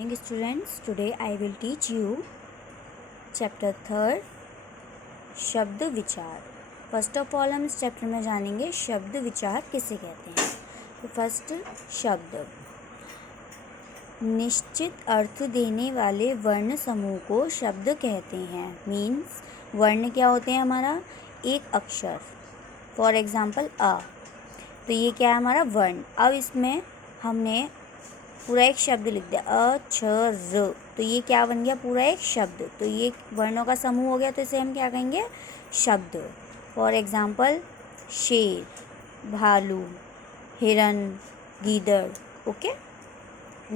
morning students. Today I will teach you chapter 3 शब्द विचार. First of all हम इस चैप्टर में जानेंगे शब्द विचार किसे कहते हैं. तो फर्स्ट शब्द निश्चित अर्थ देने वाले वर्ण समूह को शब्द कहते हैं. मीन्स वर्ण क्या होते हैं हमारा एक अक्षर. फॉर एग्जाम्पल अ, तो ये क्या है हमारा वर्ण. अब इसमें हमने पूरा एक शब्द लिख दिया अ छ र, तो ये क्या बन गया पूरा एक शब्द. तो ये वर्णों का समूह हो गया, तो इसे हम क्या कहेंगे शब्द. फॉर एग्जाम्पल शेर, भालू, हिरन, गीदड़. ओके.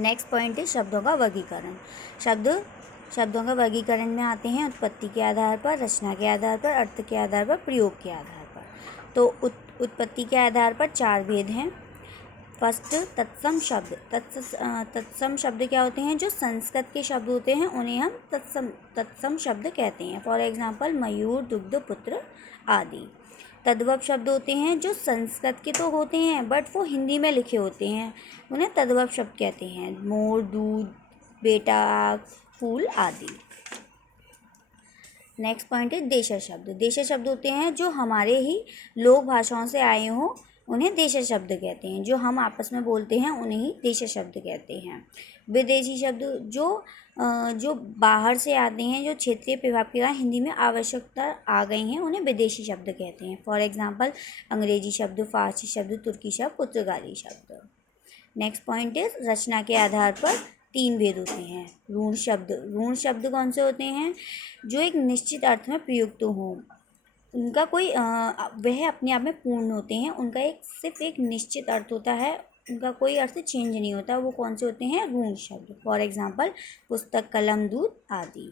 नेक्स्ट पॉइंट है शब्दों का वर्गीकरण. शब्दों का वर्गीकरण में आते हैं उत्पत्ति के आधार पर, रचना के आधार पर, अर्थ के आधार पर, प्रयोग के आधार पर. तो उत्पत्ति के आधार पर 4 भेद हैं. फर्स्ट तत्सम शब्द. तत्सम शब्द क्या होते हैं, जो संस्कृत के शब्द होते हैं उन्हें हम तत्सम शब्द कहते हैं. फॉर एग्जाम्पल मयूर, दुग्ध, पुत्र आदि. तद्भव शब्द होते हैं जो संस्कृत के तो होते हैं बट वो हिंदी में लिखे होते हैं, उन्हें तद्भव शब्द कहते हैं. मोर, दूध, बेटा, फूल आदि. नेक्स्ट पॉइंट है देशज शब्द. देशज शब्द होते हैं जो हमारे ही लोक भाषाओं से आए हों, उन्हें देशज शब्द कहते हैं. जो हम आपस में बोलते हैं उन्हें ही देशज शब्द कहते हैं. विदेशी शब्द जो बाहर से आते हैं, जो क्षेत्रीय प्रभाव के कारण हिंदी में आवश्यकता आ गई हैं, उन्हें विदेशी शब्द कहते हैं. फॉर एग्जाम्पल अंग्रेजी शब्द, फारसी शब्द, तुर्की शब्द, पुर्तगाली शब्द. नेक्स्ट पॉइंट है रचना के आधार पर 3 भेद होते हैं. ऋण शब्द. ऋण शब्द कौन से होते हैं, जो एक निश्चित अर्थ में प्रयुक्त हों. उनका कोई वह अपने आप में पूर्ण होते हैं, उनका सिर्फ एक निश्चित अर्थ होता है, उनका कोई अर्थ चेंज नहीं होता. वो कौन से होते हैं ऋण शब्द. फॉर एग्जाम्पल पुस्तक, कलम, दूध आदि.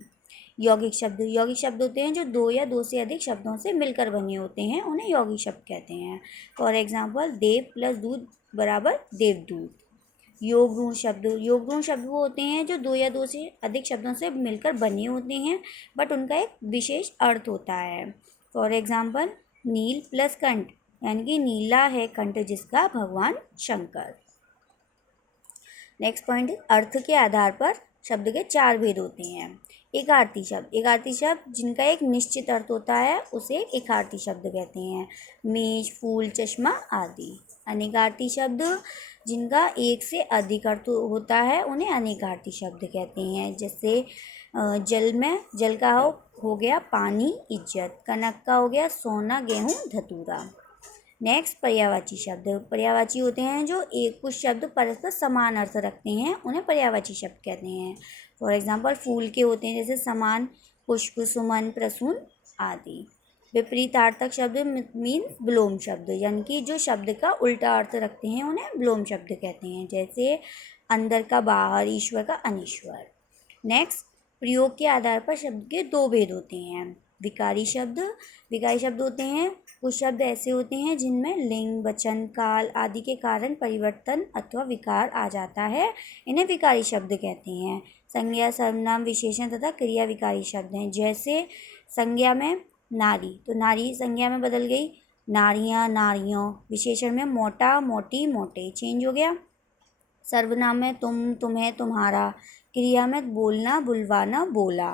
यौगिक शब्द. यौगिक शब्द होते हैं जो 2 या 2 से अधिक शब्दों से मिलकर बने होते हैं, उन्हें यौगिक शब्द कहते हैं. फॉर एग्जाम्पल देव प्लस दूध बराबर देवदूत. योग ऋण शब्द. योग ऋण शब्द वो होते हैं जो 2 या 2 से अधिक शब्दों से मिलकर बने होते हैं बट उनका एक विशेष अर्थ होता है. फॉर एग्जाम्पल नील प्लस कंठ, यानी कि नीला है कंठ जिसका भगवान शंकर. नेक्स्ट पॉइंट अर्थ के आधार पर शब्द के 4 भेद होते हैं. एकार्थी शब्द. एकार्थी शब्द जिनका एक निश्चित अर्थ होता है उसे एकार्थी शब्द कहते हैं. मेज, फूल, चश्मा आदि. अनेकार्थी शब्द जिनका एक से अधिक अर्थ होता है उन्हें अनेकार्थी शब्द कहते हैं. जैसे जल का हो गया पानी, इज्जत. कनक का हो गया सोना, गेहूँ, धतूरा. नेक्स्ट पर्यायवाची शब्द. पर्यायवाची होते हैं जो कुछ शब्द परस्पर समान अर्थ रखते हैं, उन्हें पर्यायवाची शब्द कहते हैं. फॉर एग्जाम्पल फूल के होते हैं जैसे समान, पुष्प, सुमन, प्रसून आदि. विपरीतार्थक शब्द मीन्स विलोम शब्द, यानी कि जो शब्द का उल्टा अर्थ रखते हैं उन्हें विलोम शब्द कहते हैं. जैसे अंदर का बाहर, ईश्वर का अनीश्वर. नेक्स्ट प्रयोग के आधार पर शब्द के 2 भेद होते हैं. विकारी शब्द. विकारी शब्द होते हैं कुछ शब्द ऐसे होते हैं जिनमें लिंग, वचन, काल आदि के कारण परिवर्तन अथवा विकार आ जाता है, इन्हें विकारी शब्द कहते हैं. संज्ञा, सर्वनाम, विशेषण तथा क्रिया विकारी शब्द हैं. जैसे संज्ञा में नारी, तो नारी संज्ञा में बदल गई नारियां, नारियों. विशेषण में मोटा, मोटी, मोटे चेंज हो गया. सर्वनाम में तुम, तुम्हें, तुम्हारा. क्रिया में बोलना, बुलवाना, बोला.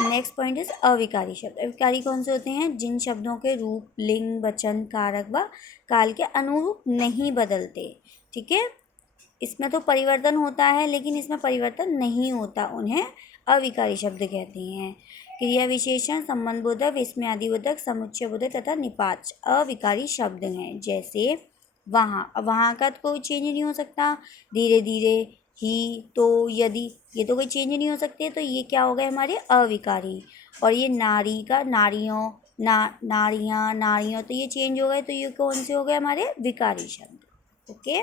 नेक्स्ट पॉइंट इज अविकारी शब्द. अविकारी कौन से होते हैं, जिन शब्दों के रूप, लिंग, वचन, कारक व काल के अनुरूप नहीं बदलते. ठीक है, इसमें तो परिवर्तन होता है लेकिन इसमें परिवर्तन नहीं होता, उन्हें अविकारी शब्द कहते हैं. क्रिया विशेषण, संबंधबोधक, विस्मयादिबोधक, समुच्चयबोधक तथा निपात अविकारी शब्द हैं. जैसे वहाँ का तो कोई चेंज नहीं हो सकता. धीरे धीरे, ही, तो, यदि, ये तो कोई चेंज नहीं हो सकते, तो ये क्या हो गए हमारे अविकारी. और ये नारी का नारियों, नारियाँ, नारियों, तो ये चेंज हो गए, तो ये कौन से हो गए हमारे विकारी शब्द. ओके.